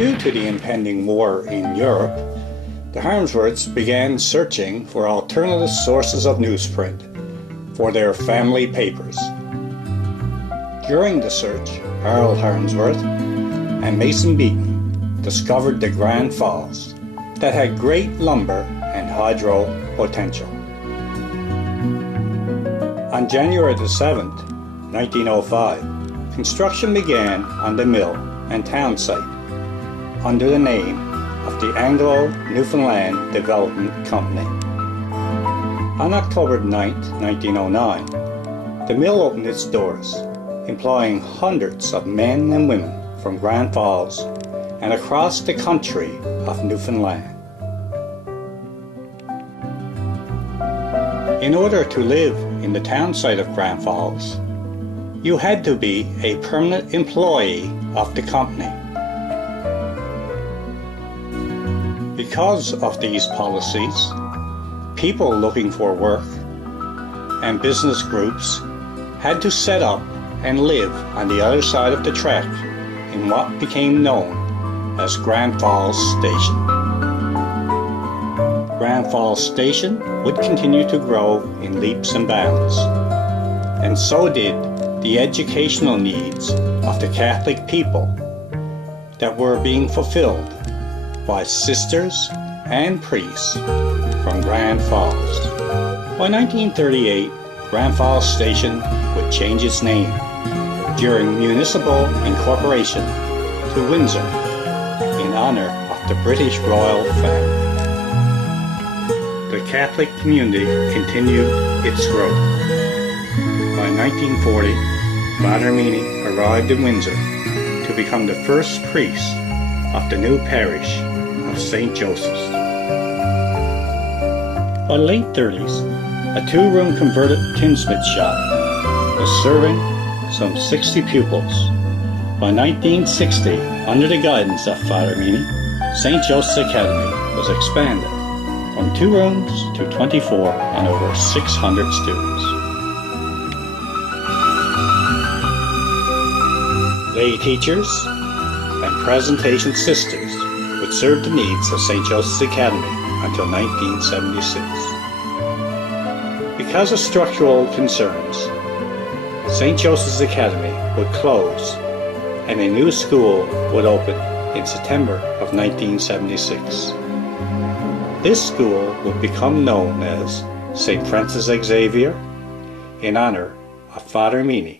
Due to the impending war in Europe, the Harmsworths began searching for alternative sources of newsprint for their family papers. During the search, Harold Harmsworth and Mason Beaton discovered the Grand Falls that had great lumber and hydro potential. On January the 7th, 1905, construction began on the mill and town site under the name of the Anglo-Newfoundland Development Company. On October 9, 1909, the mill opened its doors, employing hundreds of men and women from Grand Falls and across the country of Newfoundland. In order to live in the town site of Grand Falls, you had to be a permanent employee of the company. Because of these policies, people looking for work and business groups had to set up and live on the other side of the track in what became known as Grand Falls Station. Grand Falls Station would continue to grow in leaps and bounds, and so did the educational needs of the Catholic people that were being fulfilled by sisters and priests from Grand Falls. By 1938, Grand Falls Station would change its name during municipal incorporation to Windsor in honor of the British royal family. The Catholic community continued its growth. By 1940, Father Meany arrived in Windsor to become the first priest of the new parish of St. Joseph's. By the late 30s, a two-room converted tinsmith shop was serving some 60 pupils. By 1960, under the guidance of Father Meany, St. Joseph's Academy was expanded from 2 rooms to 24 and over 600 students. Lay teachers and presentation sisters would serve the needs of St. Joseph's Academy until 1976. Because of structural concerns, St. Joseph's Academy would close and a new school would open in September of 1976. This school would become known as St. Francis Xavier in honor of Father Meany.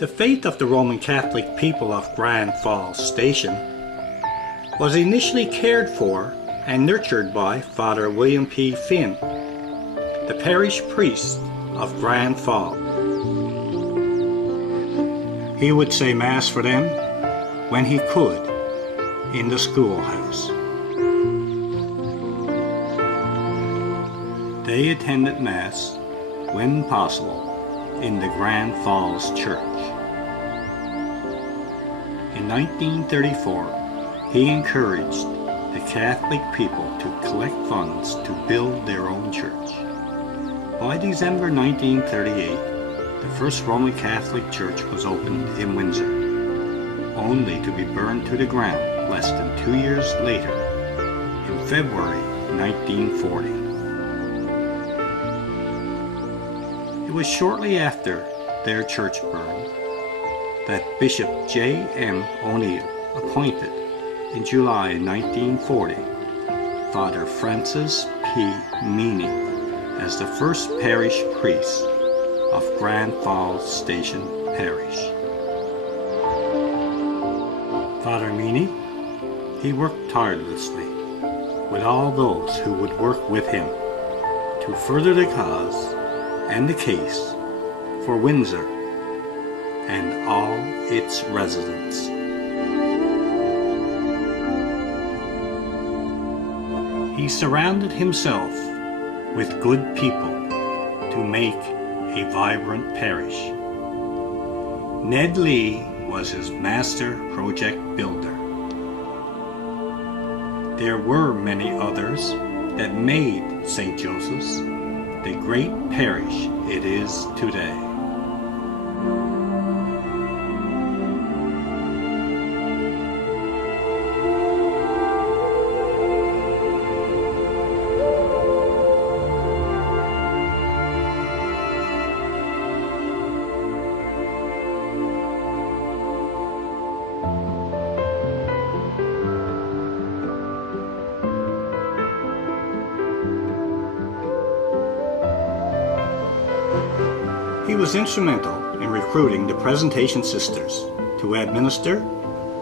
The faith of the Roman Catholic people of Grand Falls Station was initially cared for and nurtured by Father William P. Finn, the parish priest of Grand Falls. He would say Mass for them when he could in the schoolhouse. They attended Mass when possible in the Grand Falls Church. In 1934, he encouraged the Catholic people to collect funds to build their own church. By December 1938, the first Roman Catholic church was opened in Windsor, only to be burned to the ground less than 2 years later, in February 1940. It was shortly after their church burned that Bishop J. M. O'Neill appointed in July 1940 Father Francis P. Meany as the first parish priest of Grand Falls Station Parish. Father Meany, he worked tirelessly with all those who would work with him to further the cause and the case for Windsor and all its residents. He surrounded himself with good people to make a vibrant parish. Ned Lee was his master project builder. There were many others, that made St. Joseph's the great parish it is today. He was instrumental in recruiting the Presentation Sisters to administer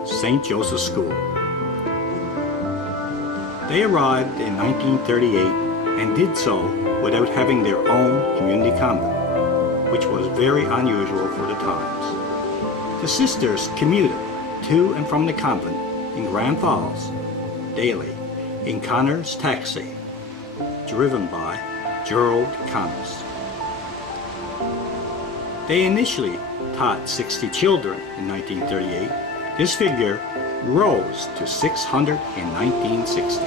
St. Joseph's School. They arrived in 1938 and did so without having their own community convent, which was very unusual for the times. The sisters commuted to and from the convent in Grand Falls daily in Connor's taxi, driven by Gerald Connors. They initially taught 60 children in 1938. This figure rose to 600 in 1960.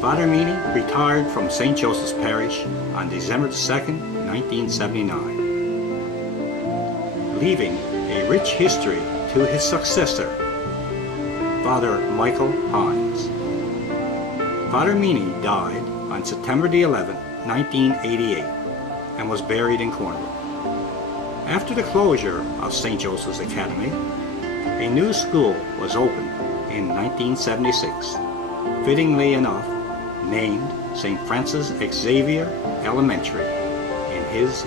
Father Meany retired from St. Joseph's Parish on December 2nd, 1979, leaving a rich history to his successor, Father Michael Hines. Father Meany died on September the 11th, 1988, and was buried in Cornwall. After the closure of St. Joseph's Academy, a new school was opened in 1976, fittingly enough named St. Francis Xavier Elementary in his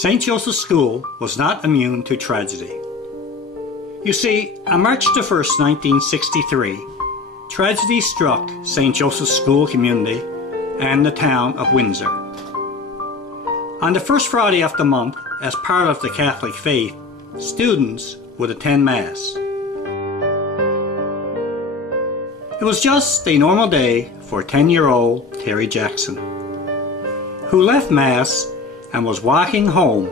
St. Joseph's School was not immune to tragedy. You see, on March the 1st, 1963, tragedy struck St. Joseph's School community and the town of Windsor. On the first Friday of the month, as part of the Catholic faith, students would attend Mass. It was just a normal day for 10-year-old Terry Jackson, who left Mass and was walking home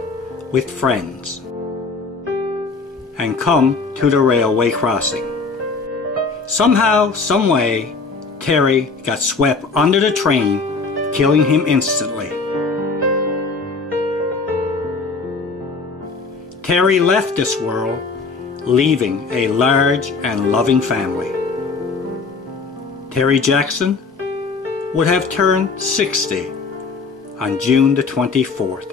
with friends and come to the railway crossing. Somehow, someway, Terry got swept under the train, killing him instantly. Terry left this world, leaving a large and loving family. Terry Jackson would have turned 60 on June the 24th.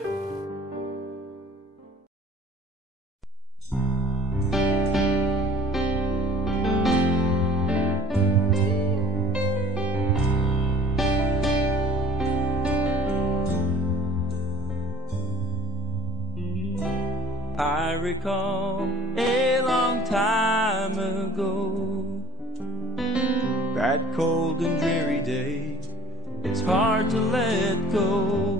I recall a long time ago, that cold and dreary day, it's hard to let go.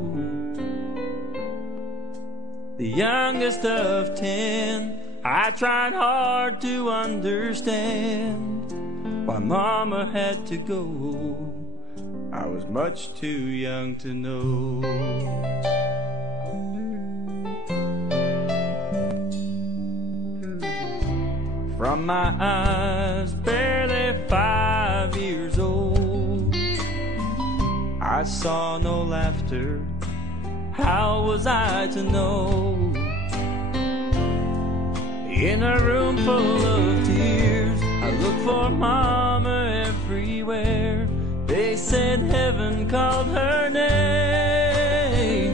The youngest of 10, I tried hard to understand why Mama had to go. I was much too young to know. From my eyes, barely 5 years old, I saw no laughter. How was I to know? In a room full of tears, I looked for Mama everywhere. They said heaven called her name.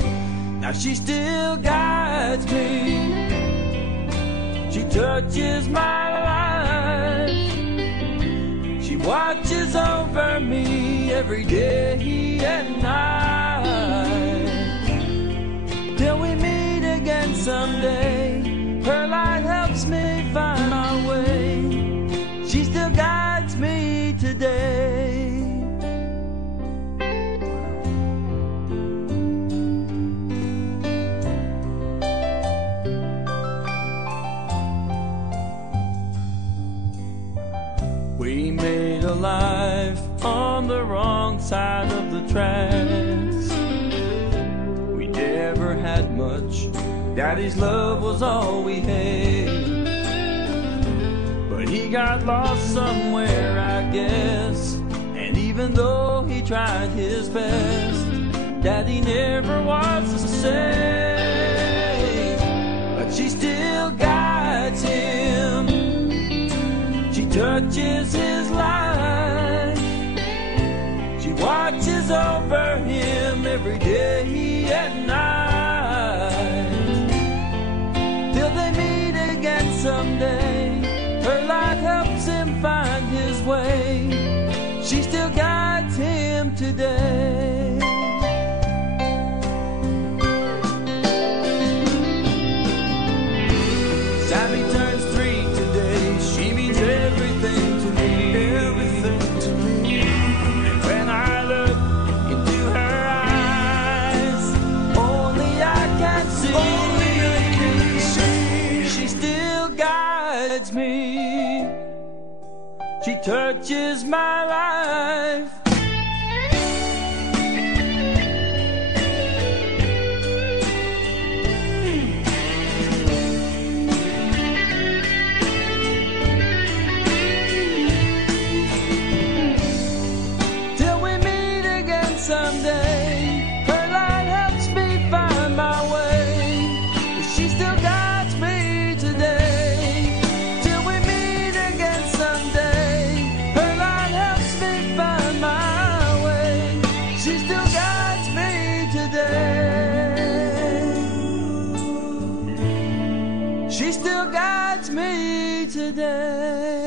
Now she still guides me. She touches my life. She watches over me every day and night. Till we meet again someday, her light helps me find my way. She still guides me today. We made a life on the wrong side of the tracks. We never had much. Daddy's love was all we had. But he got lost somewhere, I guess. And even though he tried his best, Daddy never was the same. But she still guides him. She touches his life. She watches over him every day and night. Till they meet again someday, her light helps him find his way. She still guides him today. Sammy turns 3 today. She means everything to me. Everything to me. And when I look into her eyes, only I can see. Only I can see. She still guides me. She touches my life. Till we meet again someday, her light helps me find my way. She still guides me today. Till we meet again someday, her light helps me find my way. She still guides me today. She still guides me today.